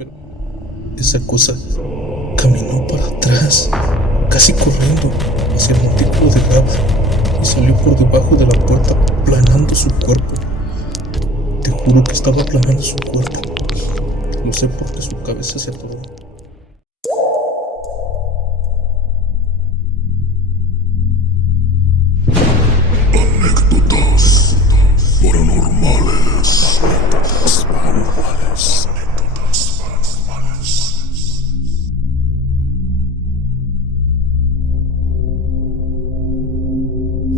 pero esa cosa caminó para atrás, casi corriendo hacia el montículo de grava y salió por debajo de la puerta planando su cuerpo. Te juro que estaba aplanando su cuerpo. Lo sé porque su cabeza se atoró. Anécdotas paranormales.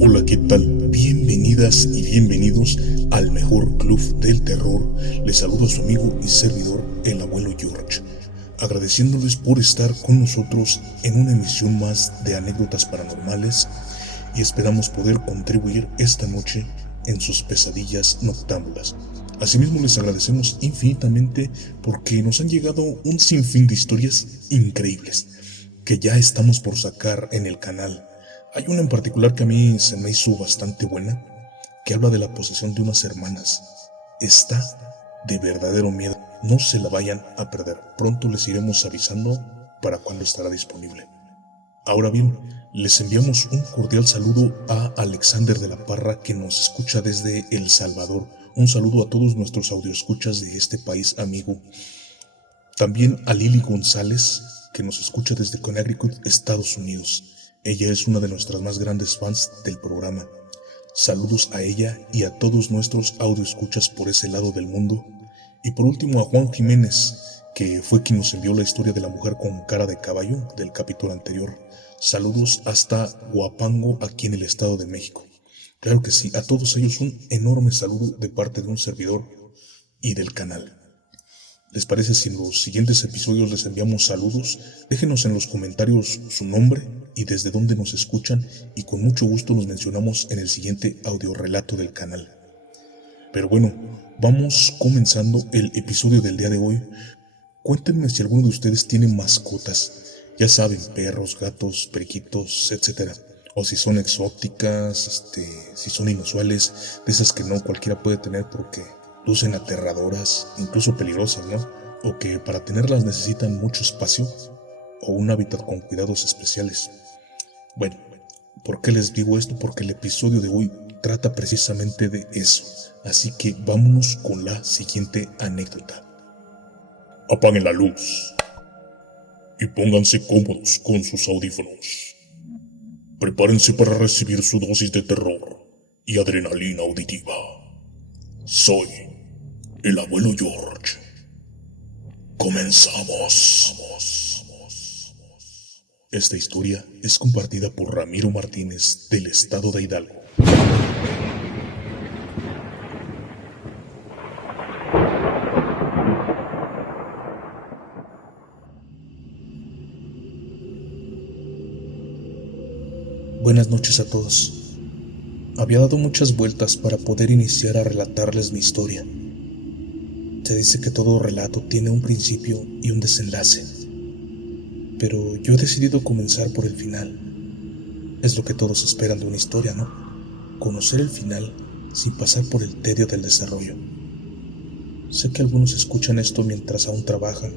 Hola, ¿qué tal? Bienvenidas y bienvenidos al mejor club del terror. Les saludo a su amigo y servidor, el abuelo George, agradeciéndoles por estar con nosotros en una emisión más de anécdotas paranormales y esperamos poder contribuir esta noche en sus pesadillas noctámbulas. Asimismo, les agradecemos infinitamente porque nos han llegado un sinfín de historias increíbles que ya estamos por sacar en el canal. Hay una en particular que a mí se me hizo bastante buena, que habla de la posesión de unas hermanas. Está de verdadero miedo. No se la vayan a perder. Pronto les iremos avisando para cuándo estará disponible. Ahora bien, les enviamos un cordial saludo a Alexander de la Parra, que nos escucha desde El Salvador. Un saludo a todos nuestros audioescuchas de este país amigo. También a Lili González, que nos escucha desde Connecticut, Estados Unidos. Ella es una de nuestras más grandes fans del programa. Saludos a ella y a todos nuestros audioescuchas por ese lado del mundo. Y por último a Juan Jiménez, que fue quien nos envió la historia de la mujer con cara de caballo del capítulo anterior. Saludos hasta Huapango, aquí en el Estado de México. Claro que sí, a todos ellos un enorme saludo de parte de un servidor y del canal. ¿Les parece si en los siguientes episodios les enviamos saludos? Déjenos en los comentarios su nombre y desde dónde nos escuchan y con mucho gusto los mencionamos en el siguiente audiorelato del canal. Pero bueno, vamos comenzando el episodio del día de hoy. Cuéntenme si alguno de ustedes tiene mascotas, ya saben, perros, gatos, periquitos, etc. O si son exóticas, si son inusuales, de esas que no cualquiera puede tener porque lucen aterradoras, incluso peligrosas, ¿no? O que para tenerlas necesitan mucho espacio o un hábitat con cuidados especiales. Bueno, ¿por qué les digo esto? Porque el episodio de hoy trata precisamente de eso. Así que vámonos con la siguiente anécdota. Apaguen la luz y pónganse cómodos con sus audífonos. Prepárense para recibir su dosis de terror y adrenalina auditiva. Soy el abuelo George. Comenzamos. Esta historia es compartida por Ramiro Martínez del estado de Hidalgo. Buenas noches a todos. Había dado muchas vueltas para poder iniciar a relatarles mi historia. Se dice que todo relato tiene un principio y un desenlace, pero yo he decidido comenzar por el final. Es lo que todos esperan de una historia, ¿no? Conocer el final sin pasar por el tedio del desarrollo. Sé que algunos escuchan esto mientras aún trabajan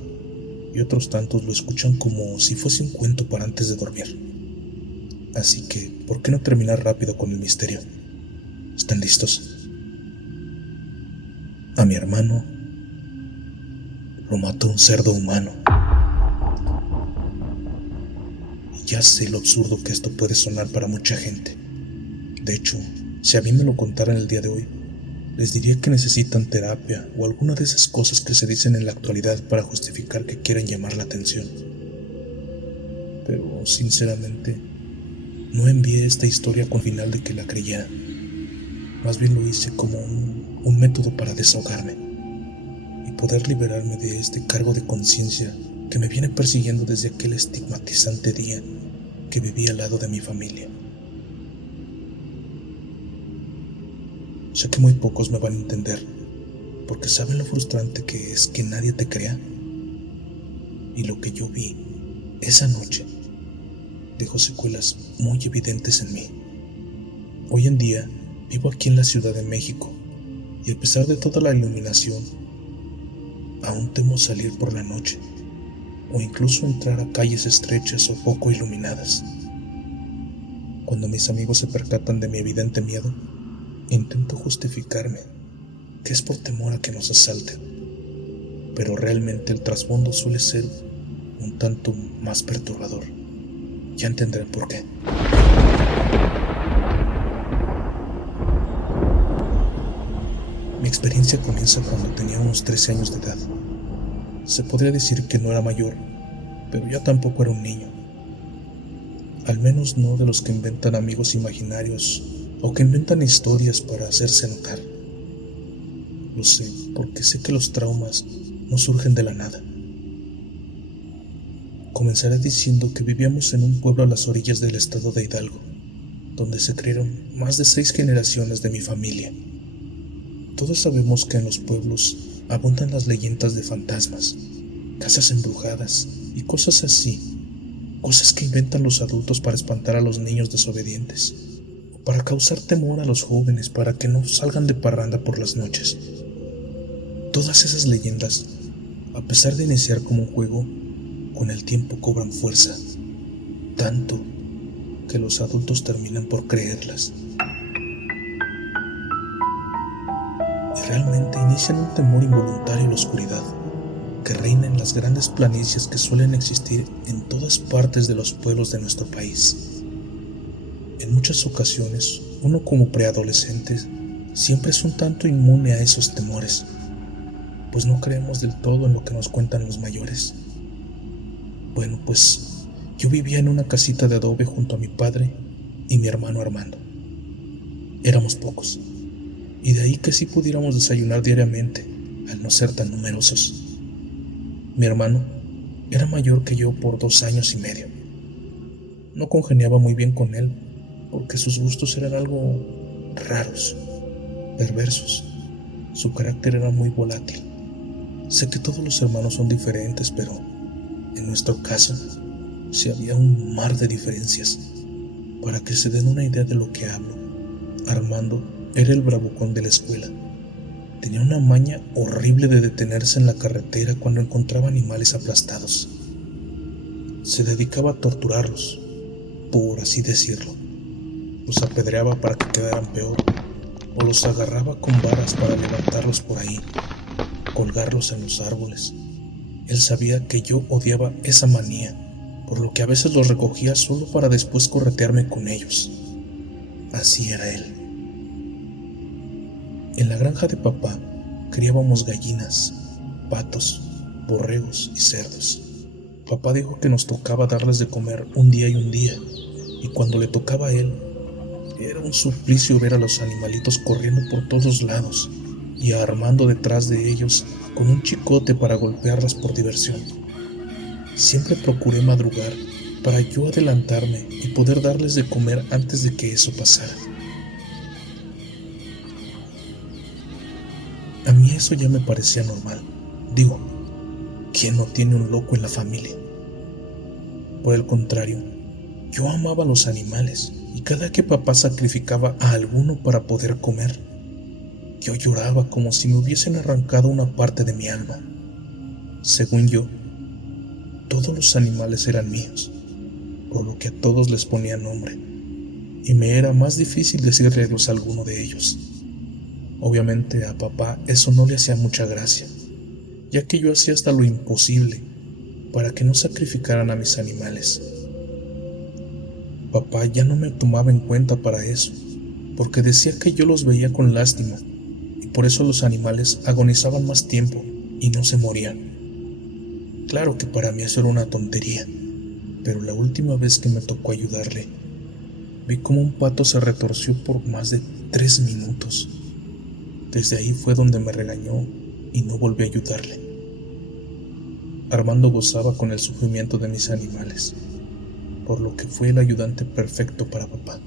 y otros tantos lo escuchan como si fuese un cuento para antes de dormir. Así que, ¿por qué no terminar rápido con el misterio? ¿Están listos? A mi hermano lo mató un cerdo humano. Ya sé lo absurdo que esto puede sonar para mucha gente. De hecho, si a mí me lo contaran el día de hoy, les diría que necesitan terapia o alguna de esas cosas que se dicen en la actualidad para justificar que quieren llamar la atención. Pero, sinceramente, no envié esta historia con final de que la creyera. Más bien lo hice como un método para desahogarme y poder liberarme de este cargo de conciencia que me viene persiguiendo desde aquel estigmatizante día que viví al lado de mi familia. Sé que muy pocos me van a entender, porque saben lo frustrante que es que nadie te crea. Y lo que yo vi esa noche dejó secuelas muy evidentes en mí. Hoy en día vivo aquí en la Ciudad de México y a pesar de toda la iluminación, aún temo salir por la noche o incluso entrar a calles estrechas o poco iluminadas. Cuando mis amigos se percatan de mi evidente miedo, intento justificarme que es por temor a que nos asalten, pero realmente el trasfondo suele ser un tanto más perturbador. Ya entenderán por qué. Mi experiencia comienza cuando tenía unos 13 años de edad. Se podría decir que no era mayor, pero ya tampoco era un niño. Al menos no de los que inventan amigos imaginarios o que inventan historias para hacerse notar. Lo sé porque sé que los traumas no surgen de la nada. Comenzaré diciendo que vivíamos en un pueblo a las orillas del estado de Hidalgo, donde se criaron más de 6 generaciones de mi familia. Todos sabemos que en los pueblos abundan las leyendas de fantasmas, casas embrujadas y cosas así, cosas que inventan los adultos para espantar a los niños desobedientes o para causar temor a los jóvenes para que no salgan de parranda por las noches. Todas esas leyendas, a pesar de iniciar como un juego, con el tiempo cobran fuerza, tanto que los adultos terminan por creerlas. Y realmente inician un temor involuntario a la oscuridad que reina en las grandes planicies que suelen existir en todas partes de los pueblos de nuestro país. En muchas ocasiones, uno como preadolescente siempre es un tanto inmune a esos temores, pues no creemos del todo en lo que nos cuentan los mayores. Bueno, pues yo vivía en una casita de adobe junto a mi padre y mi hermano Armando. Éramos pocos, y de ahí que sí pudiéramos desayunar diariamente, al no ser tan numerosos. Mi hermano era mayor que yo por 2 años y medio. No congeniaba muy bien con él, porque sus gustos eran algo raros, perversos. Su carácter era muy volátil. Sé que todos los hermanos son diferentes, pero en nuestro caso, sí había un mar de diferencias. Para que se den una idea de lo que hablo, Armando era el bravucón de la escuela. Tenía una maña horrible de detenerse en la carretera cuando encontraba animales aplastados. Se dedicaba a torturarlos, por así decirlo. Los apedreaba para que quedaran peor, o los agarraba con varas para levantarlos por ahí, colgarlos en los árboles. Él sabía que yo odiaba esa manía, por lo que a veces los recogía solo para después corretearme con ellos. Así era él. En la granja de papá criábamos gallinas, patos, borregos y cerdos. Papá dijo que nos tocaba darles de comer un día y un día, y cuando le tocaba a él, era un suplicio ver a los animalitos corriendo por todos lados y a Armando detrás de ellos con un chicote para golpearlas por diversión. Siempre procuré madrugar para yo adelantarme y poder darles de comer antes de que eso pasara. A mí eso ya me parecía normal. Digo, ¿quién no tiene un loco en la familia? Por el contrario, yo amaba a los animales y cada que papá sacrificaba a alguno para poder comer, yo lloraba como si me hubiesen arrancado una parte de mi alma. Según yo, todos los animales eran míos, por lo que a todos les ponía nombre, y me era más difícil decirle adiós a alguno de ellos. Obviamente a papá eso no le hacía mucha gracia, ya que yo hacía hasta lo imposible para que no sacrificaran a mis animales. Papá ya no me tomaba en cuenta para eso, porque decía que yo los veía con lástima, y por eso los animales agonizaban más tiempo y no se morían. Claro que para mí eso era una tontería, pero la última vez que me tocó ayudarle, vi como un pato se retorció por más de 3 minutos. Desde ahí fue donde me regañó y no volví a ayudarle. Armando gozaba con el sufrimiento de mis animales, por lo que fue el ayudante perfecto para papá.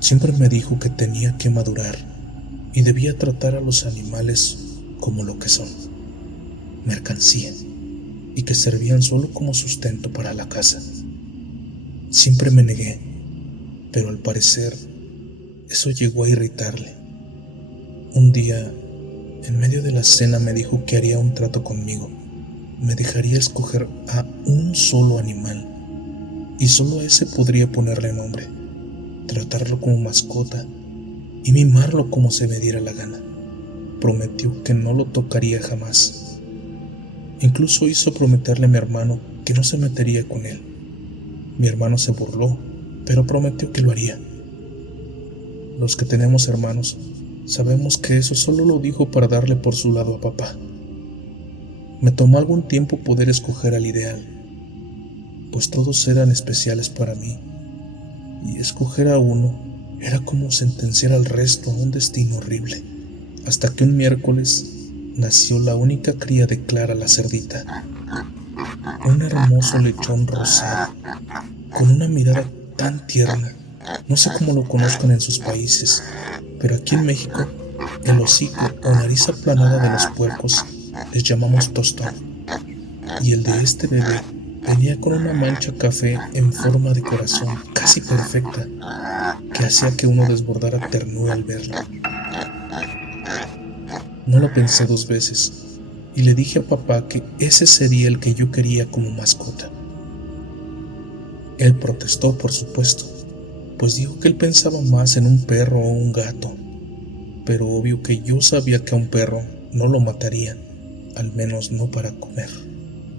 Siempre me dijo que tenía que madurar y debía tratar a los animales como lo que son, mercancía, y que servían solo como sustento para la casa. Siempre me negué, pero al parecer eso llegó a irritarle. Un día, en medio de la cena, me dijo que haría un trato conmigo. Me dejaría escoger a un solo animal y solo a ese podría ponerle nombre, tratarlo como mascota y mimarlo como se me diera la gana. Prometió que no lo tocaría jamás. Incluso hizo prometerle a mi hermano que no se metería con él. Mi hermano se burló, pero prometió que lo haría. Los que tenemos hermanos sabemos que eso solo lo dijo para darle por su lado a papá. Me tomó algún tiempo poder escoger al ideal, pues todos eran especiales para mí, y escoger a uno era como sentenciar al resto a un destino horrible, hasta que un miércoles nació la única cría de Clara la cerdita, un hermoso lechón rosado, con una mirada tan tierna. No sé cómo lo conozcan en sus países, pero aquí en México, el hocico o nariz aplanada de los puercos les llamamos tostón, y el de este bebé venía con una mancha café en forma de corazón casi perfecta, que hacía que uno desbordara ternura al verlo. No lo pensé dos veces, y le dije a papá que ese sería el que yo quería como mascota. Él protestó, por supuesto, pues dijo que él pensaba más en un perro o un gato, pero obvio que yo sabía que a un perro no lo matarían, al menos no para comer.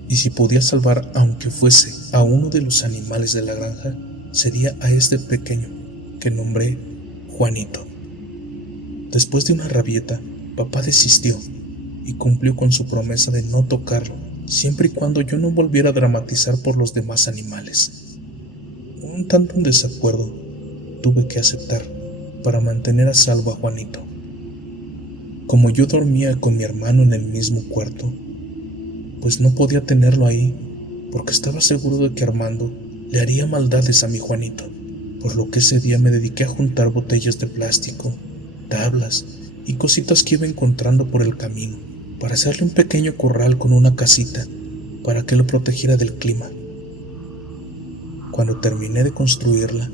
Y si podía salvar, aunque fuese a uno de los animales de la granja, sería a este pequeño, que nombré Juanito. Después de una rabieta, papá desistió y cumplió con su promesa de no tocarlo, siempre y cuando yo no volviera a dramatizar por los demás animales. Un tanto en desacuerdo, tuve que aceptar para mantener a salvo a Juanito. Como yo dormía con mi hermano en el mismo cuarto, pues no podía tenerlo ahí, porque estaba seguro de que Armando le haría maldades a mi Juanito, por lo que ese día me dediqué a juntar botellas de plástico, tablas y cositas que iba encontrando por el camino, para hacerle un pequeño corral con una casita, para que lo protegiera del clima. Cuando terminé de construirla,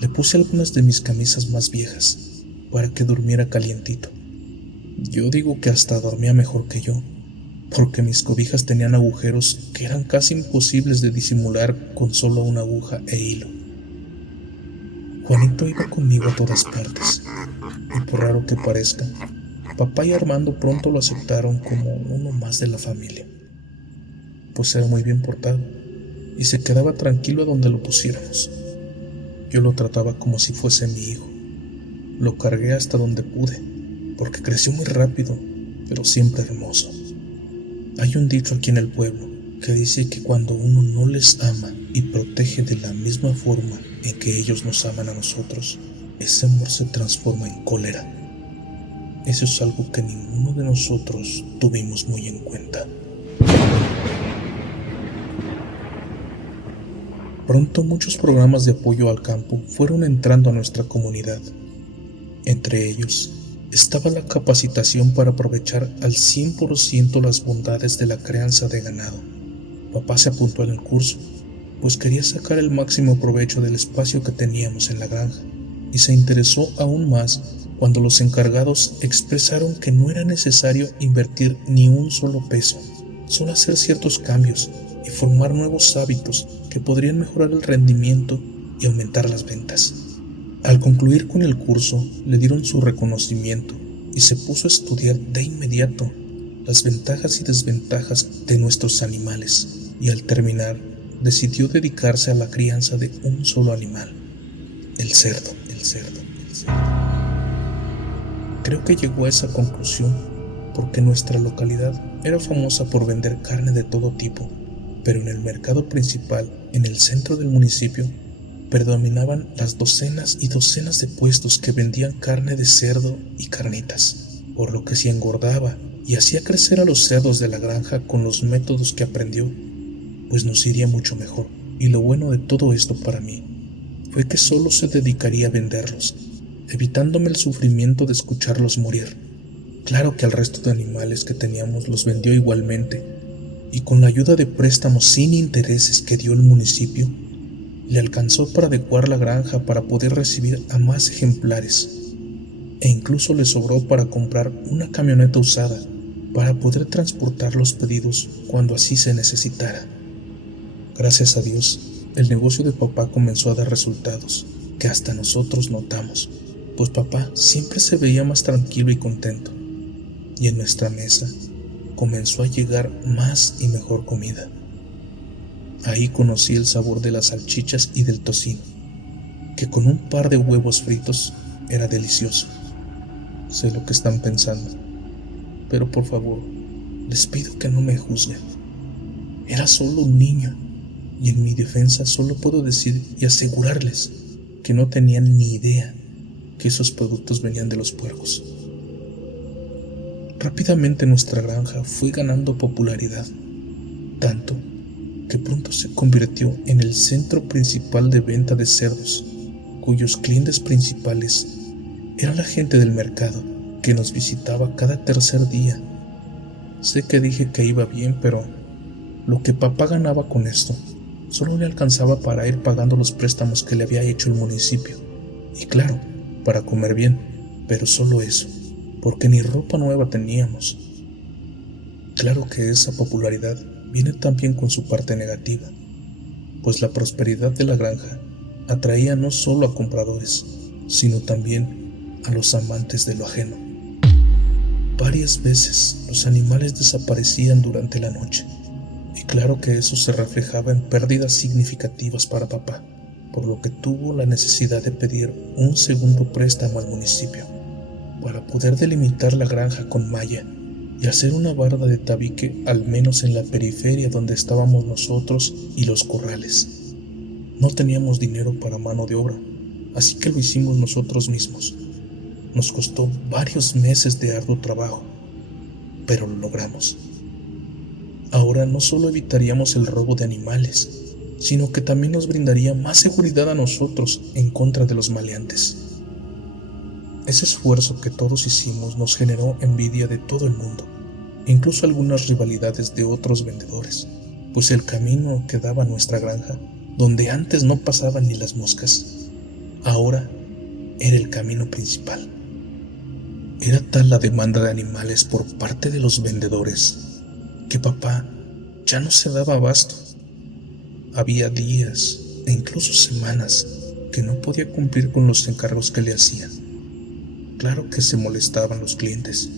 le puse algunas de mis camisas más viejas, para que durmiera calientito. Yo digo que hasta dormía mejor que yo, porque mis cobijas tenían agujeros que eran casi imposibles de disimular con solo una aguja e hilo. Juanito iba conmigo a todas partes, y por raro que parezca, papá y Armando pronto lo aceptaron como uno más de la familia, pues era muy bien portado, y se quedaba tranquilo a donde lo pusiéramos. Yo lo trataba como si fuese mi hijo. Lo cargué hasta donde pude, porque creció muy rápido, pero siempre hermoso. Hay un dicho aquí en el pueblo que dice que cuando uno no les ama y protege de la misma forma en que ellos nos aman a nosotros, ese amor se transforma en cólera. Eso es algo que ninguno de nosotros tuvimos muy en cuenta. Pronto muchos programas de apoyo al campo fueron entrando a nuestra comunidad. Entre ellos estaba la capacitación para aprovechar al 100% las bondades de la crianza de ganado. Papá se apuntó en el curso, pues quería sacar el máximo provecho del espacio que teníamos en la granja, y se interesó aún más cuando los encargados expresaron que no era necesario invertir ni un solo peso, solo hacer ciertos cambios y formar nuevos hábitos que podrían mejorar el rendimiento y aumentar las ventas. Al concluir con el curso, le dieron su reconocimiento y se puso a estudiar de inmediato las ventajas y desventajas de nuestros animales, y al terminar, decidió dedicarse a la crianza de un solo animal, el cerdo. Creo que llegó a esa conclusión porque nuestra localidad era famosa por vender carne de todo tipo, pero en el mercado principal, en el centro del municipio, predominaban las docenas y docenas de puestos que vendían carne de cerdo y carnitas, por lo que si engordaba y hacía crecer a los cerdos de la granja con los métodos que aprendió, pues nos iría mucho mejor. Y lo bueno de todo esto para mí fue que solo se dedicaría a venderlos, evitándome el sufrimiento de escucharlos morir. Claro que al resto de animales que teníamos los vendió igualmente, y con la ayuda de préstamos sin intereses que dio el municipio, le alcanzó para adecuar la granja para poder recibir a más ejemplares. e incluso le sobró para comprar una camioneta usada para poder transportar los pedidos cuando así se necesitara. Gracias a Dios, el negocio de papá comenzó a dar resultados que hasta nosotros notamos, pues papá siempre se veía más tranquilo y contento, y en nuestra mesa comenzó a llegar más y mejor comida. Ahí conocí el sabor de las salchichas y del tocino, que con un par de huevos fritos era delicioso. Sé lo que están pensando, pero por favor, les pido que no me juzguen. Era solo un niño, y en mi defensa solo puedo decir y asegurarles que no tenían ni idea que esos productos venían de los puercos. Rápidamente nuestra granja fue ganando popularidad, tanto que pronto se convirtió en el centro principal de venta de cerdos, cuyos clientes principales eran la gente del mercado que nos visitaba cada tercer día. Sé que dije que iba bien, pero lo que papá ganaba con esto solo le alcanzaba para ir pagando los préstamos que le había hecho el municipio. Y claro, para comer bien, pero solo eso, porque ni ropa nueva teníamos. Claro que esa popularidad viene también con su parte negativa, pues la prosperidad de la granja atraía no solo a compradores, sino también a los amantes de lo ajeno. Varias veces los animales desaparecían durante la noche, y claro que eso se reflejaba en pérdidas significativas para papá, por lo que tuvo la necesidad de pedir un segundo préstamo al municipio para poder delimitar la granja con malla y hacer una barda de tabique al menos en la periferia donde estábamos nosotros y los corrales. No teníamos dinero para mano de obra, así que lo hicimos nosotros mismos. Nos costó varios meses de arduo trabajo, pero lo logramos. Ahora no solo evitaríamos el robo de animales, sino que también nos brindaría más seguridad a nosotros en contra de los maleantes. Ese esfuerzo que todos hicimos nos generó envidia de todo el mundo, incluso algunas rivalidades de otros vendedores, pues el camino que daba a nuestra granja, donde antes no pasaban ni las moscas, ahora era el camino principal. Era tal la demanda de animales por parte de los vendedores que papá ya no se daba abasto. Había días e incluso semanas que no podía cumplir con los encargos que le hacían. Claro que se molestaban los clientes,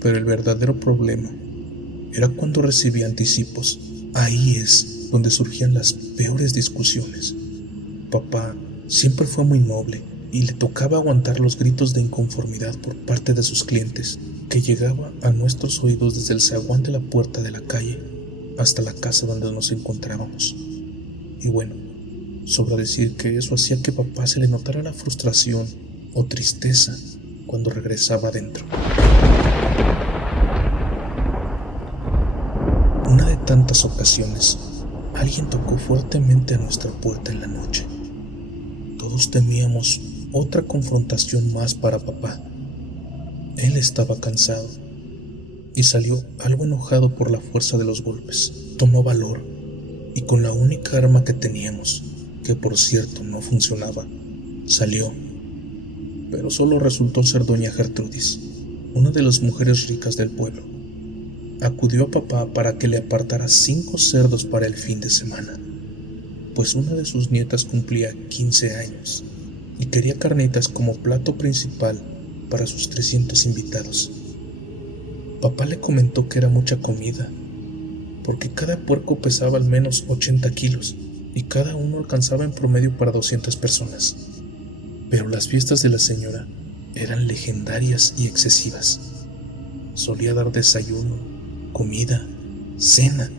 pero el verdadero problema era cuando recibía anticipos. Ahí es donde surgían las peores discusiones. Papá siempre fue muy noble y le tocaba aguantar los gritos de inconformidad por parte de sus clientes, que llegaba a nuestros oídos desde el zaguán de la puerta de la calle hasta la casa donde nos encontrábamos. Y bueno, sobra decir que eso hacía que papá se le notara la frustración o tristeza cuando regresaba adentro. Una de tantas ocasiones, alguien tocó fuertemente a nuestra puerta en la noche. Todos temíamos otra confrontación más para papá. Él estaba cansado y salió algo enojado por la fuerza de los golpes. Tomó valor y con la única arma que teníamos, que por cierto no funcionaba, salió. Pero solo resultó ser doña Gertrudis, una de las mujeres ricas del pueblo. Acudió a papá para que le apartara 5 cerdos para el fin de semana, pues una de sus nietas cumplía 15 años y quería carnitas como plato principal para sus 300 invitados. Papá le comentó que era mucha comida, porque cada puerco pesaba al menos 80 kilos y cada uno alcanzaba en promedio para 200 personas. Pero las fiestas de la señora eran legendarias y excesivas. Solía dar desayuno, comida, cena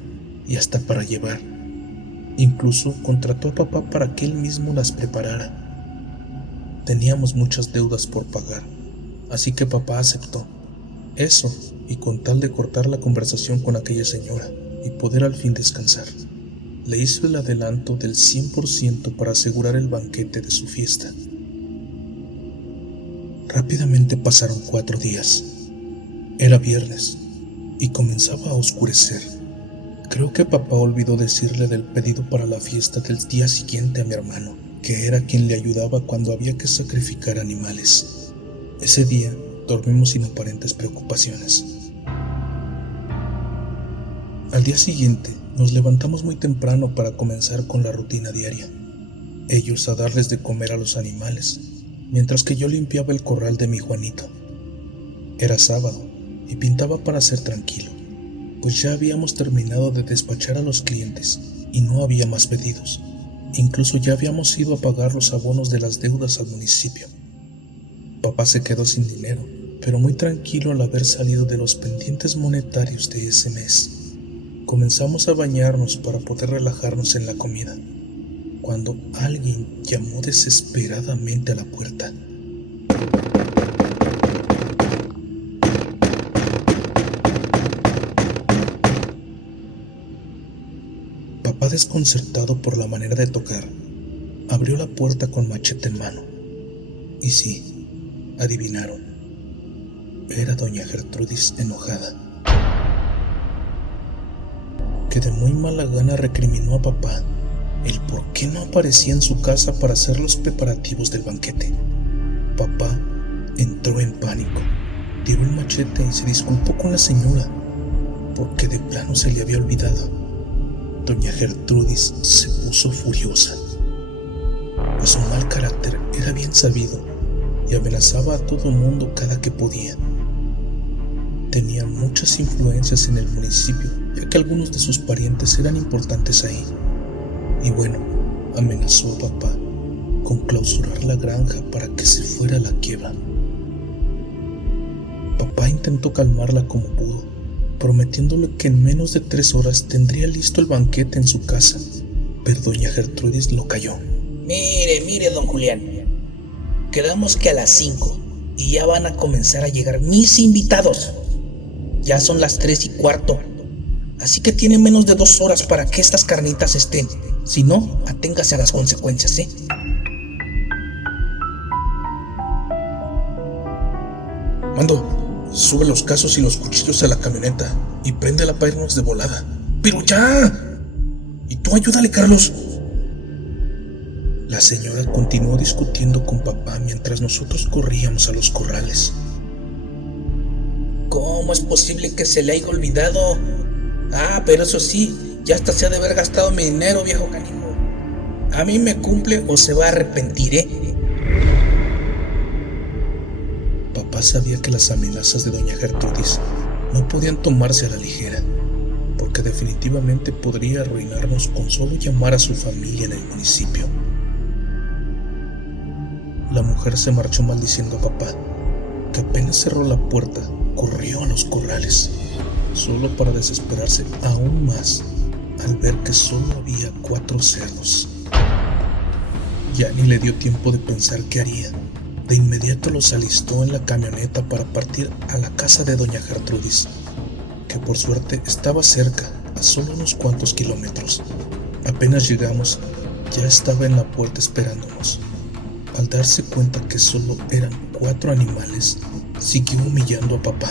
y hasta para llevar. Incluso contrató a papá para que él mismo las preparara. Teníamos muchas deudas por pagar, así que papá aceptó. Eso, y con tal de cortar la conversación con aquella señora y poder al fin descansar, le hizo el adelanto del 100% para asegurar el banquete de su fiesta. Rápidamente pasaron 4 días. Era viernes y comenzaba a oscurecer. Creo que papá olvidó decirle del pedido para la fiesta del día siguiente a mi hermano, que era quien le ayudaba cuando había que sacrificar animales. Ese día dormimos sin aparentes preocupaciones. Al día siguiente nos levantamos muy temprano para comenzar con la rutina diaria. Ellos a darles de comer a los animales, mientras que yo limpiaba el corral de mi Juanito. Era sábado y pintaba para ser tranquilo, pues ya habíamos terminado de despachar a los clientes y no había más pedidos. Incluso ya habíamos ido a pagar los abonos de las deudas al municipio. Papá se quedó sin dinero, pero muy tranquilo al haber salido de los pendientes monetarios de ese mes. Comenzamos a bañarnos para poder relajarnos en la comida, cuando alguien llamó desesperadamente a la puerta. Papá, desconcertado por la manera de tocar, abrió la puerta con machete en mano. Y sí, adivinaron. Era doña Gertrudis enojada, que de muy mala gana recriminó a papá el por qué no aparecía en su casa para hacer los preparativos del banquete. Papá entró en pánico, tiró el machete y se disculpó con la señora, porque de plano se le había olvidado. Doña Gertrudis se puso furiosa, pues su mal carácter era bien sabido y amenazaba a todo mundo cada que podía. Tenía muchas influencias en el municipio, ya que algunos de sus parientes eran importantes ahí. Y bueno, amenazó a papá con clausurar la granja para que se fuera a la quiebra. Papá intentó calmarla como pudo, prometiéndole que en menos de 3 horas tendría listo el banquete en su casa, pero doña Gertrudis lo calló. Mire, don Julián, quedamos que a las 5 y ya van a comenzar a llegar mis invitados. Ya son las 3:15, así que tiene menos de 2 horas para que estas carnitas estén. Si no, aténgase a las consecuencias, ¿eh? Mando, sube los casos y los cuchillos a la camioneta y préndela para irnos de volada. ¡Pero ya! Y tú ayúdale, Carlos. La señora continuó discutiendo con papá mientras nosotros corríamos a los corrales. ¿Cómo es posible que se le haya olvidado? Pero eso sí, ya hasta se ha de haber gastado mi dinero, viejo canijo. A mí me cumple o se va a arrepentir, ¿eh? Papá sabía que las amenazas de doña Gertrudis no podían tomarse a la ligera, porque definitivamente podría arruinarnos con solo llamar a su familia en el municipio. La mujer se marchó maldiciendo a papá, que apenas cerró la puerta, corrió a los corrales, solo para desesperarse aún más al ver que solo había 4 cerdos. Ya ni le dio tiempo de pensar qué haría. De inmediato los alistó en la camioneta para partir a la casa de doña Gertrudis, que por suerte estaba cerca, a solo unos cuantos kilómetros. Apenas llegamos, ya estaba en la puerta esperándonos. Al darse cuenta que solo eran 4 animales, siguió humillando a papá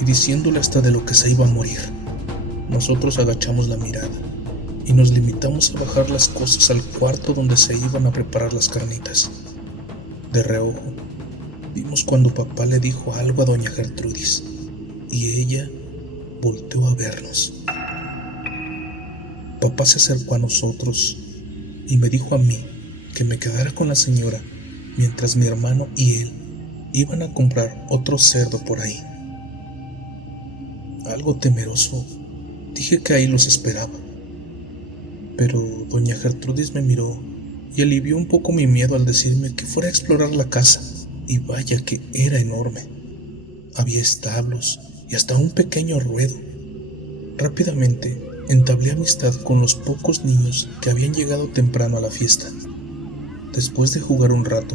y diciéndole hasta de lo que se iba a morir. Nosotros agachamos la mirada y nos limitamos a bajar las cosas al cuarto donde se iban a preparar las carnitas. De reojo, vimos cuando papá le dijo algo a doña Gertrudis y ella volteó a vernos. Papá se acercó a nosotros y me dijo a mí que me quedara con la señora mientras mi hermano y él iban a comprar otro cerdo por ahí. Algo temeroso, dije que ahí los esperaba, pero doña Gertrudis me miró y alivió un poco mi miedo al decirme que fuera a explorar la casa, y vaya que era enorme. Había establos y hasta un pequeño ruedo. Rápidamente entablé amistad con los pocos niños que habían llegado temprano a la fiesta. Después de jugar un rato,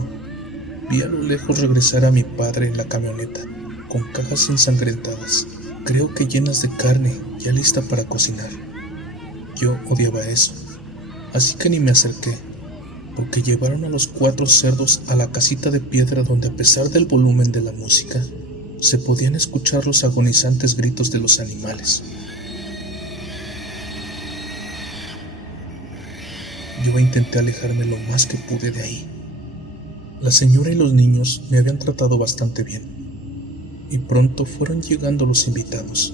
vi a lo lejos regresar a mi padre en la camioneta, con cajas ensangrentadas, creo que llenas de carne ya lista para cocinar. Yo odiaba eso, así que ni me acerqué, porque llevaron a los 4 cerdos a la casita de piedra donde, a pesar del volumen de la música, se podían escuchar los agonizantes gritos de los animales. Yo intenté alejarme lo más que pude de ahí, La señora y los niños me habían tratado bastante bien, y pronto fueron llegando los invitados.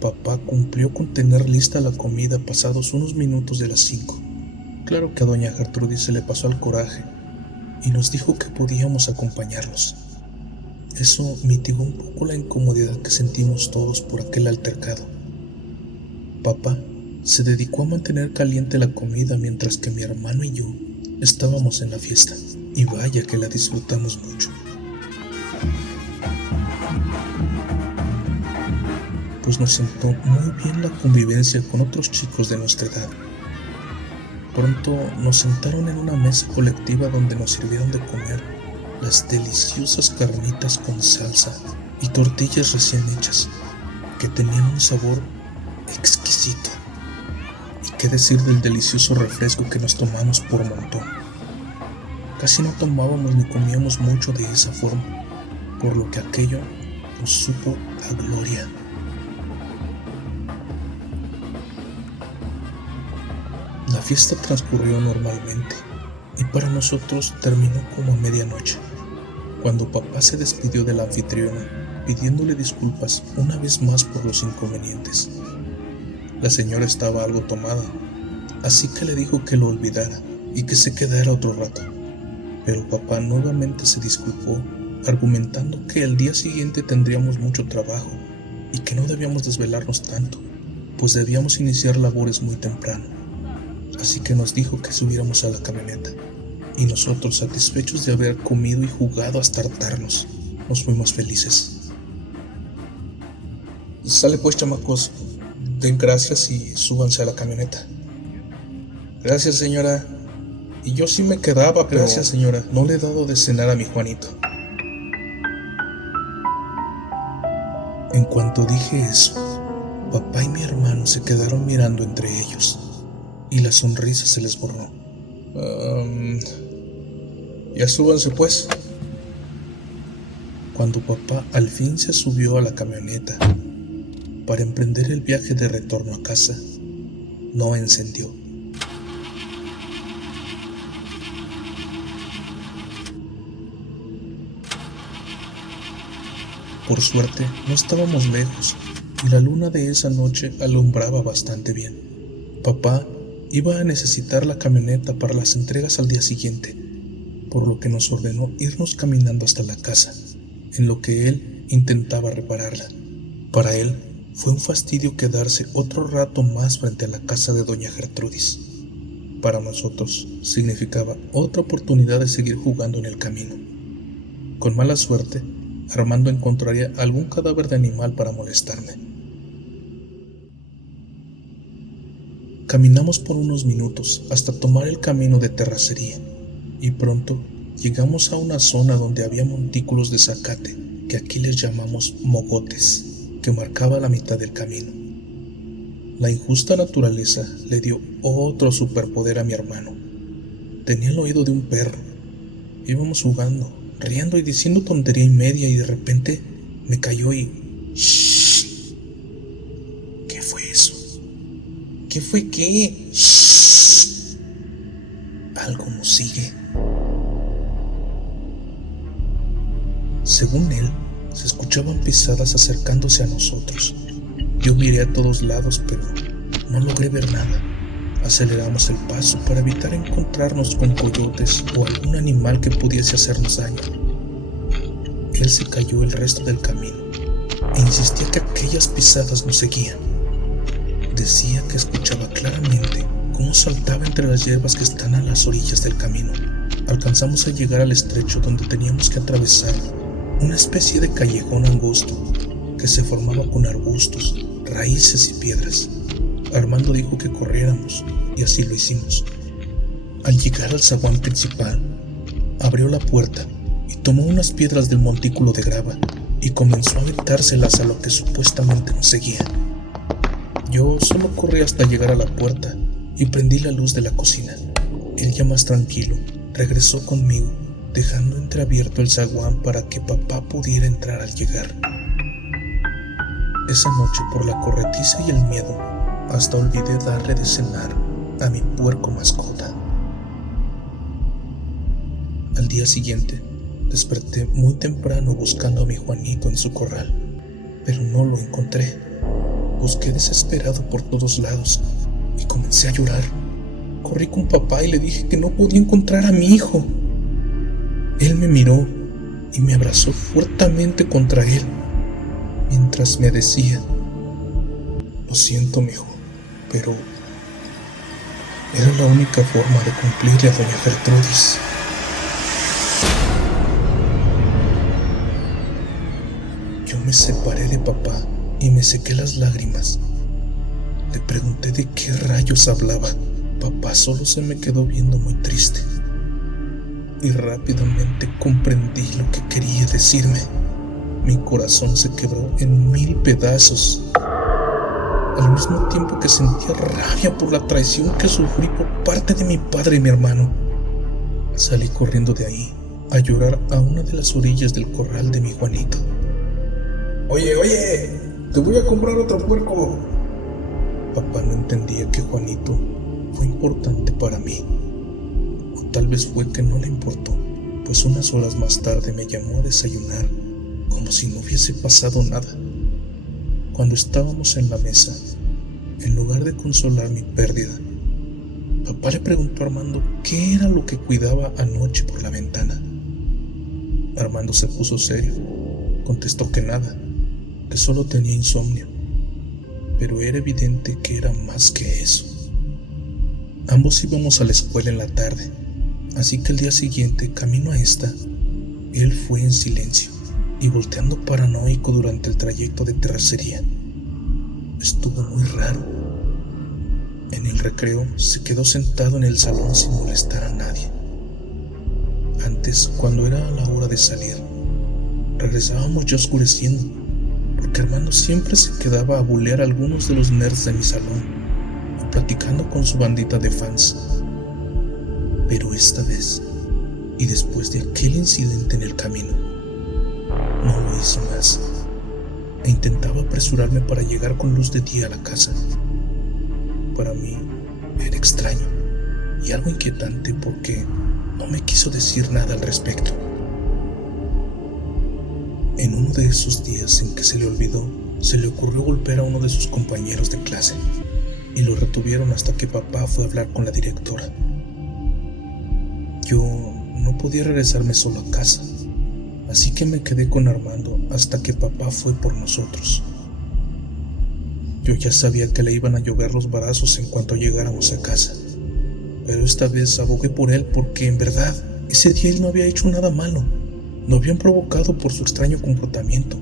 Papá cumplió con tener lista la comida pasados unos minutos de las 5. Claro que a doña Gertrudis se le pasó el coraje y nos dijo que podíamos acompañarlos. Eso mitigó un poco la incomodidad que sentimos todos por aquel altercado. Papá se dedicó a mantener caliente la comida mientras que mi hermano y yo estábamos en la fiesta, y vaya que la disfrutamos mucho. Pues nos sentó muy bien la convivencia con otros chicos de nuestra edad. Pronto nos sentaron en una mesa colectiva donde nos sirvieron de comer las deliciosas carnitas con salsa y tortillas recién hechas, que tenían un sabor exquisito. Y qué decir del delicioso refresco que nos tomamos por montón. Casi no tomábamos ni comíamos mucho de esa forma, por lo que aquello nos supo a gloria. La fiesta transcurrió normalmente y para nosotros terminó como a medianoche, cuando papá se despidió de la anfitriona pidiéndole disculpas una vez más por los inconvenientes. La señora estaba algo tomada, así que le dijo que lo olvidara y que se quedara otro rato, pero papá nuevamente se disculpó, argumentando que el día siguiente tendríamos mucho trabajo y que no debíamos desvelarnos tanto, pues debíamos iniciar labores muy temprano. Así que nos dijo que subiéramos a la camioneta, y nosotros, satisfechos de haber comido y jugado hasta hartarnos, nos fuimos felices. Sale pues, chamacos, den gracias y súbanse a la camioneta. Gracias, señora. Y yo sí me quedaba, pero... Gracias, señora, no le he dado de cenar a mi Juanito. En cuanto dije eso, papá y mi hermano se quedaron mirando entre ellos, y la sonrisa se les borró. Ya súbanse pues. Cuando papá al fin se subió a la camioneta para emprender el viaje de retorno a casa, no encendió. Por suerte no estábamos lejos y la luna de esa noche alumbraba bastante bien. Papá iba a necesitar la camioneta para las entregas al día siguiente, por lo que nos ordenó irnos caminando hasta la casa, en lo que él intentaba repararla. Para él fue un fastidio quedarse otro rato más frente a la casa de doña Gertrudis. Para nosotros significaba otra oportunidad de seguir jugando en el camino. Con mala suerte, Armando encontraría algún cadáver de animal para molestarme. Caminamos por unos minutos hasta tomar el camino de terracería, y pronto llegamos a una zona donde había montículos de zacate, que aquí les llamamos mogotes, que marcaba la mitad del camino. La injusta naturaleza le dio otro superpoder a mi hermano. Tenía el oído de un perro. Íbamos jugando, riendo y diciendo tontería y media, y de repente me cayó y... ¡Shh! ¿Qué fue eso? ¿Qué fue qué? ¡Shh! Algo nos sigue. Según él, se escuchaban pisadas acercándose a nosotros. Yo miré a todos lados, pero no logré ver nada. Aceleramos el paso para evitar encontrarnos con coyotes o algún animal que pudiese hacernos daño. Él se cayó el resto del camino e insistía que aquellas pisadas nos seguían. Decía que escuchaba claramente cómo saltaba entre las hierbas que están a las orillas del camino. Alcanzamos a llegar al estrecho donde teníamos que atravesar una especie de callejón angosto que se formaba con arbustos, raíces y piedras. Armando dijo que corriéramos, y así lo hicimos. Al llegar al zaguán principal, abrió la puerta y tomó unas piedras del montículo de grava y comenzó a aventárselas a lo que supuestamente nos seguía. Yo solo corrí hasta llegar a la puerta y prendí la luz de la cocina. Él, ya más tranquilo, regresó conmigo, dejando entreabierto el zaguán para que papá pudiera entrar al llegar. Esa noche, por la corretiza y el miedo, hasta olvidé darle de cenar a mi puerco mascota. Al día siguiente, desperté muy temprano buscando a mi Juanito en su corral, pero no lo encontré. Busqué desesperado por todos lados y comencé a llorar. Corrí con papá y le dije que no podía encontrar a mi hijo. Él me miró y me abrazó fuertemente contra él, mientras me decía: lo siento, mijo, pero era la única forma de cumplirle a doña Gertrudis. Yo me separé de papá y me sequé las lágrimas. Le pregunté de qué rayos hablaba. Papá solo se me quedó viendo muy triste. Y rápidamente comprendí lo que quería decirme. Mi corazón se quebró en 1000 pedazos. Al mismo tiempo que sentía rabia por la traición que sufrí por parte de mi padre y mi hermano. Salí corriendo de ahí a llorar a una de las orillas del corral de mi Juanito. Oye, te voy a comprar otro puerco. Papá no entendía que Juanito fue importante para mí. O tal vez fue que no le importó, pues unas horas más tarde me llamó a desayunar como si no hubiese pasado nada. Cuando estábamos en la mesa, en lugar de consolar mi pérdida, papá le preguntó a Armando qué era lo que cuidaba anoche por la ventana. Armando se puso serio. Contestó que nada, que solo tenía insomnio, pero era evidente que era más que eso. Ambos íbamos a la escuela en la tarde, así que el día siguiente, camino a esta, él fue en silencio y volteando paranoico durante el trayecto de terracería. Estuvo muy raro. En el recreo se quedó sentado en el salón sin molestar a nadie. Antes, cuando era la hora de salir, regresábamos ya oscureciendo, porque Armando siempre se quedaba a bulear a algunos de los nerds de mi salón, o platicando con su bandita de fans. Pero esta vez, y después de aquel incidente en el camino, no lo hice más, e intentaba apresurarme para llegar con luz de día a la casa. Para mí era extraño y algo inquietante porque no me quiso decir nada al respecto. En uno de esos días en que se le olvidó, se le ocurrió golpear a uno de sus compañeros de clase y lo retuvieron hasta que papá fue a hablar con la directora. Yo no podía regresarme solo a casa, así que me quedé con Armando hasta que papá fue por nosotros. Yo ya sabía que le iban a llover los varazos en cuanto llegáramos a casa, pero esta vez abogué por él porque en verdad ese día él no había hecho nada malo. Lo habían provocado por su extraño comportamiento.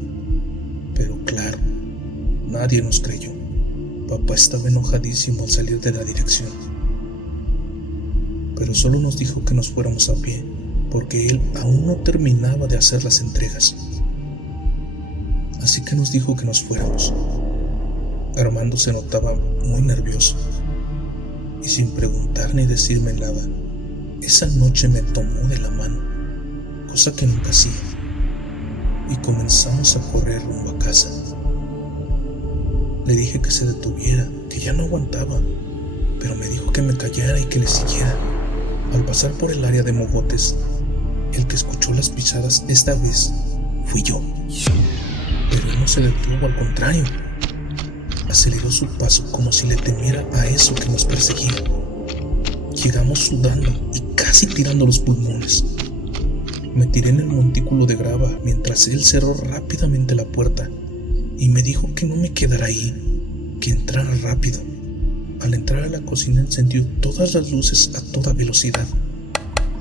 Pero claro, nadie nos creyó. Papá estaba enojadísimo al salir de la dirección. Pero solo nos dijo que nos fuéramos a pie, porque él aún no terminaba de hacer las entregas. Así que nos dijo que nos fuéramos. Armando se notaba muy nervioso, y sin preguntar ni decirme nada, esa noche me tomó de la mano, cosa que nunca hacía, y comenzamos a correr rumbo a casa. Le dije que se detuviera, que ya no aguantaba, pero me dijo que me callara y que le siguiera. Al pasar por el área de mogotes, el que escuchó las pisadas esta vez fui yo, pero él no se detuvo, al contrario, aceleró su paso como si le temiera a eso que nos perseguía. Llegamos sudando y casi tirando los pulmones. Me tiré en el montículo de grava mientras él cerró rápidamente la puerta y me dijo que no me quedara ahí, que entrara rápido. Al entrar a la cocina encendió todas las luces a toda velocidad,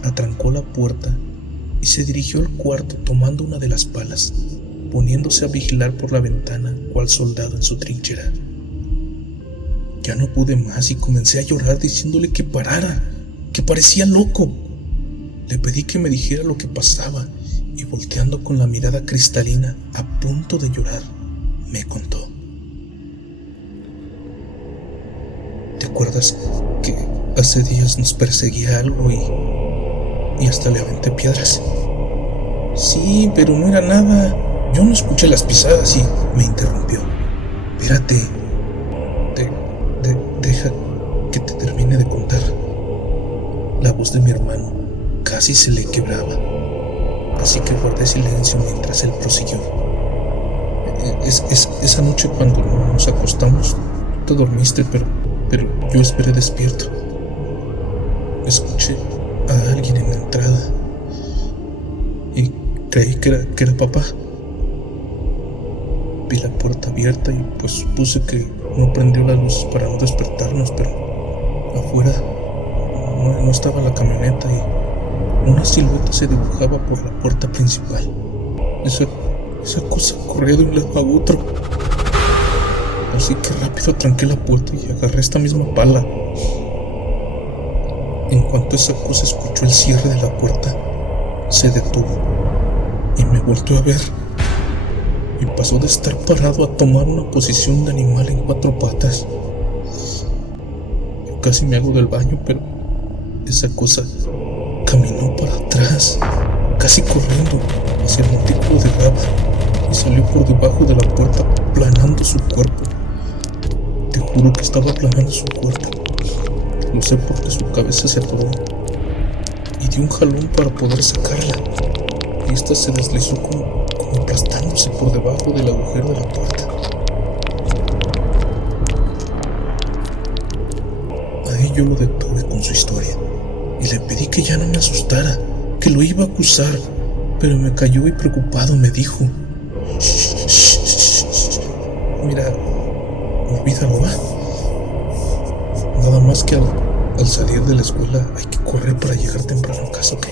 atrancó la puerta y se dirigió al cuarto tomando una de las palas, poniéndose a vigilar por la ventana cual soldado en su trinchera. Ya no pude más y comencé a llorar diciéndole que parara, que parecía loco. Le pedí que me dijera lo que pasaba y volteando con la mirada cristalina, a punto de llorar, me contó. ¿Te acuerdas que hace días nos perseguía algo y hasta le aventé piedras? Sí, pero no era nada. Yo no escuché las pisadas y me interrumpió. Espérate. Deja que te termine de contar. La voz de mi hermano casi se le quebraba, así que guardé silencio mientras él prosiguió. Esa noche cuando nos acostamos, te dormiste, pero yo esperé despierto. Escuché a alguien en la entrada y creí que era papá. Vi la puerta abierta y pues supuse que no prendió la luz para no despertarnos, pero afuera no estaba la camioneta y una silueta se dibujaba por la puerta principal. Esa cosa corría de un lado a otro. Así que rápido tranqué la puerta y agarré esta misma pala. En cuanto esa cosa escuchó el cierre de la puerta, se detuvo y me volteó a ver. Y pasó de estar parado a tomar una posición de animal en 4 patas. Yo casi me hago del baño, pero esa cosa caminó para atrás, casi corriendo hacia el montículo de grava, y salió por debajo de la puerta aplanando su cuerpo. Te juro que estaba aplanando su cuerpo. Lo sé porque su cabeza se atoró y dio un jalón para poder sacarla, y esta se deslizó como aplastándose por debajo del agujero de la puerta. Ahí yo lo detuve con su historia y le pedí que ya no me asustara, que lo iba a acusar, pero me calló y preocupado me dijo: mira, olvídalo, ¿va? Nada más que al salir de la escuela hay que correr para llegar temprano a casa, ¿ok?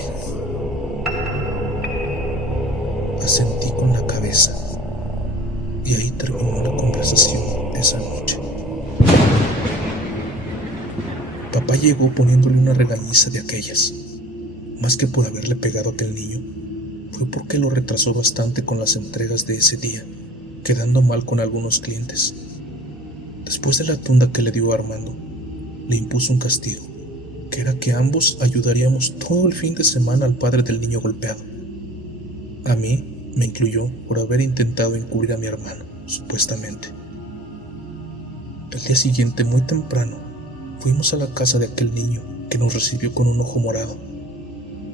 Asentí con la cabeza y ahí terminó la conversación esa noche. Papá llegó poniéndole una regañiza de aquellas. Más que por haberle pegado a aquel niño, fue porque lo retrasó bastante con las entregas de ese día, quedando mal con algunos clientes. Después de la tunda que le dio a Armando, le impuso un castigo, que era que ambos ayudaríamos todo el fin de semana al padre del niño golpeado. A mí me incluyó por haber intentado encubrir a mi hermano, supuestamente. El día siguiente, muy temprano, fuimos a la casa de aquel niño que nos recibió con un ojo morado.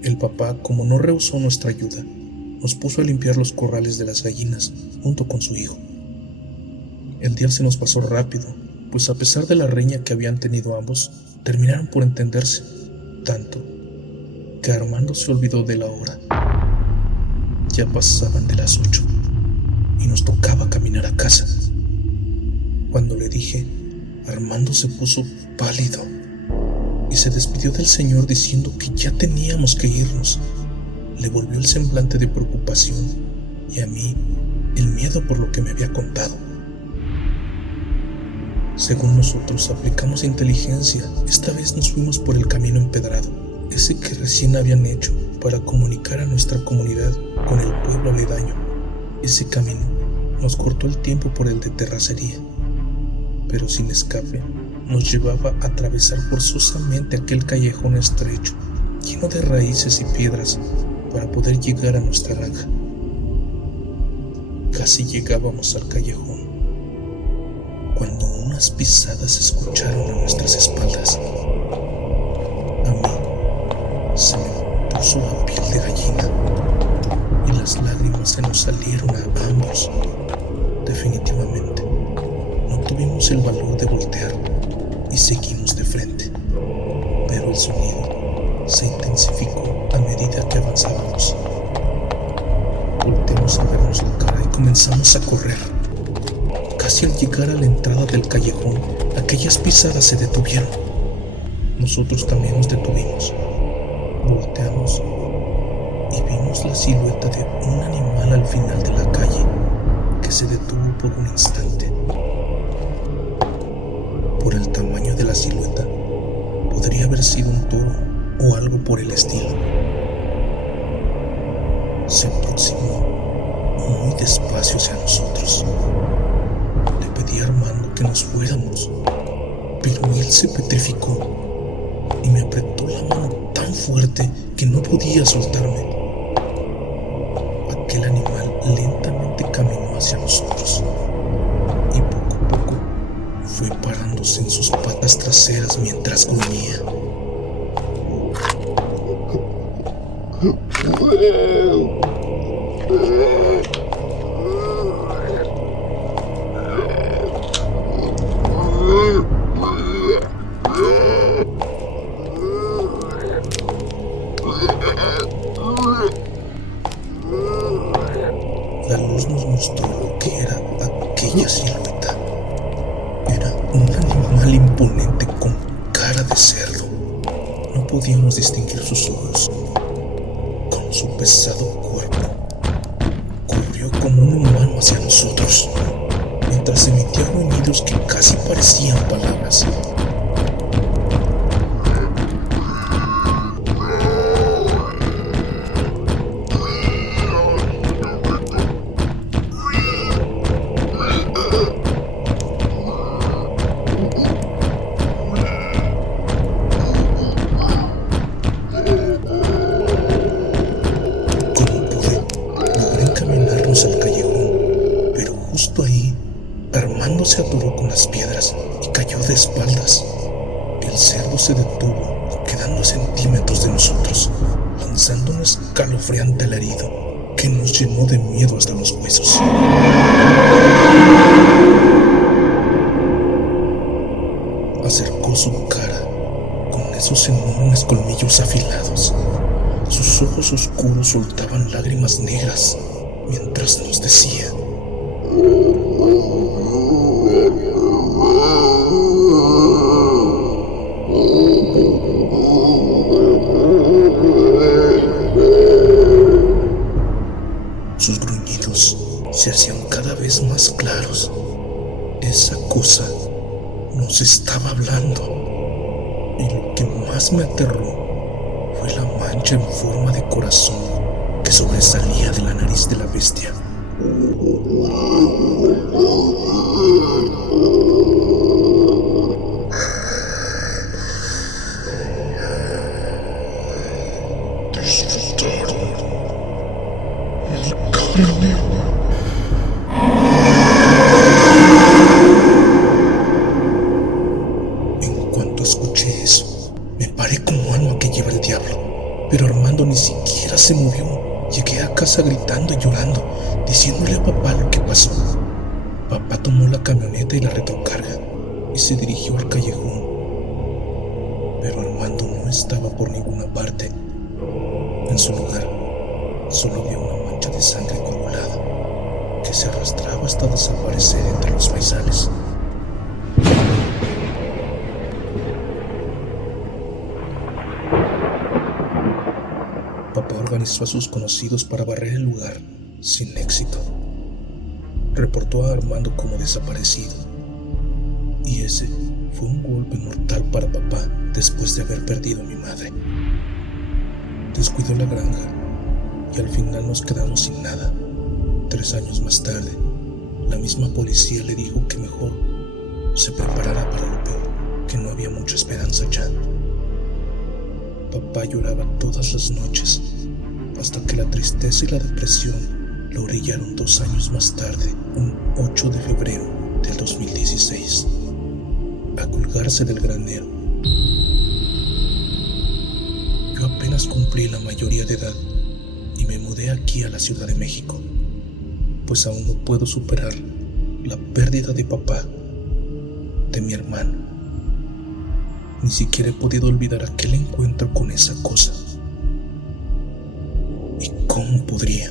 El papá, como no rehusó nuestra ayuda, nos puso a limpiar los corrales de las gallinas junto con su hijo. El día se nos pasó rápido, pues a pesar de la riña que habían tenido ambos, terminaron por entenderse, tanto que Armando se olvidó de la hora. Ya pasaban de las 8 y nos tocaba caminar a casa. Cuando le dije, Armando se puso pálido y se despidió del señor diciendo que ya teníamos que irnos. Le volvió el semblante de preocupación y a mí el miedo por lo que me había contado. Según nosotros aplicamos inteligencia, esta vez nos fuimos por el camino empedrado, ese que recién habían hecho para comunicar a nuestra comunidad con el pueblo aledaño. Ese camino nos cortó el tiempo por el de terracería, pero sin escape nos llevaba a atravesar forzosamente aquel callejón estrecho, lleno de raíces y piedras, para poder llegar a nuestra granja. Casi llegábamos al callejón, cuando unas pisadas se escucharon a nuestras espaldas. A mí se me puso la piel de gallina y las lágrimas se nos salieron a ambos. Definitivamente, no tuvimos el valor de voltear y seguimos de frente, pero el sonido se intensificó a medida que avanzábamos. Volteamos a vernos la cara y comenzamos a correr. Casi al llegar a la entrada del callejón, aquellas pisadas se detuvieron. Nosotros también nos detuvimos. Volteamos y vimos la silueta de un animal al final de la calle, que se detuvo por un instante. Por el tamaño de la silueta, podría haber sido un toro o algo por el estilo. Se aproximó muy despacio hacia nosotros. Le pedí a Armando que nos fuéramos, pero él se petrificó y me apretó la mano tan fuerte que no podía soltarme. Aquel animal lentamente caminó hacia nosotros y poco a poco fue parándose en sus patas traseras mientras gruñía. La luz nos mostró lo que era aquella silueta. Era un animal imponente con cara de cerdo. No podíamos distinguir sus ojos. Con su pesado cuerpo, corrió como un humano hacia nosotros, mientras emitía gruñidos que casi parecían palabras. Al callejón, pero justo ahí Armando se atoró con las piedras y cayó de espaldas. El cerdo se detuvo, quedando a centímetros de nosotros, lanzando un escalofriante alarido que nos llenó de miedo hasta los huesos. Acercó su cara con esos enormes colmillos afilados. Sus ojos oscuros soltaban lágrimas negras mientras nos decía: sus gruñidos se hacían cada vez más claros. Esa cosa nos estaba hablando, y lo que más me aterró fue la mancha en forma de corazón que sobresalía de la nariz de la bestia. Disfrutaron mi carne. En cuanto escuché eso, me paré como alma que lleva el diablo, pero Armando ni siquiera se movió. Llegué a casa gritando y llorando, diciéndole a papá lo que pasó. Papá tomó la camioneta y la retrocarga y se dirigió al callejón. Pero Armando no estaba por ninguna parte. En su lugar, solo había una mancha de sangre coagulada que se arrastraba hasta desaparecer entre los maizales. Papá organizó a sus conocidos para barrer el lugar, sin éxito. Reportó a Armando como desaparecido. Y ese fue un golpe mortal para papá después de haber perdido a mi madre. Descuidó la granja y al final nos quedamos sin nada. 3 años más tarde, la misma policía le dijo que mejor se preparara para lo peor, que no había mucha esperanza ya. Papá lloraba todas las noches, hasta que la tristeza y la depresión lo orillaron 2 años más tarde, un 8 de febrero del 2016, a colgarse del granero. Yo apenas cumplí la mayoría de edad y me mudé aquí a la Ciudad de México, pues aún no puedo superar la pérdida de papá, de mi hermano. Ni siquiera he podido olvidar aquel encuentro con esa cosa. ¿Y cómo podría?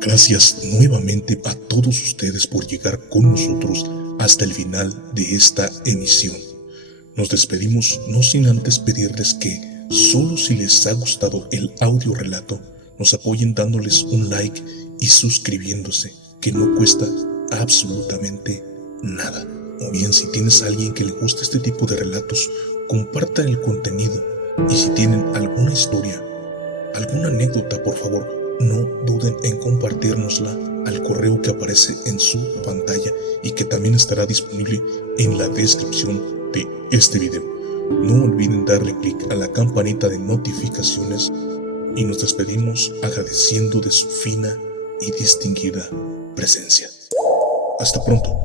Gracias nuevamente a todos ustedes por llegar con nosotros hasta el final de esta emisión. Nos despedimos no sin antes pedirles que, solo si les ha gustado el audio relato, nos apoyen dándoles un like y suscribiéndose, que no cuesta absolutamente nada. O bien, si tienes a alguien que le guste este tipo de relatos, compartan el contenido. Y si tienen alguna historia, alguna anécdota, por favor, no duden en compartírnosla al correo que aparece en su pantalla y que también estará disponible en la descripción de este video. No olviden darle clic a la campanita de notificaciones y nos despedimos agradeciendo de su fina y distinguida presencia. Hasta pronto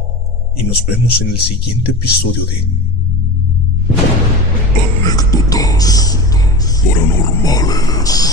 y nos vemos en el siguiente episodio de Anécdotas Paranormales.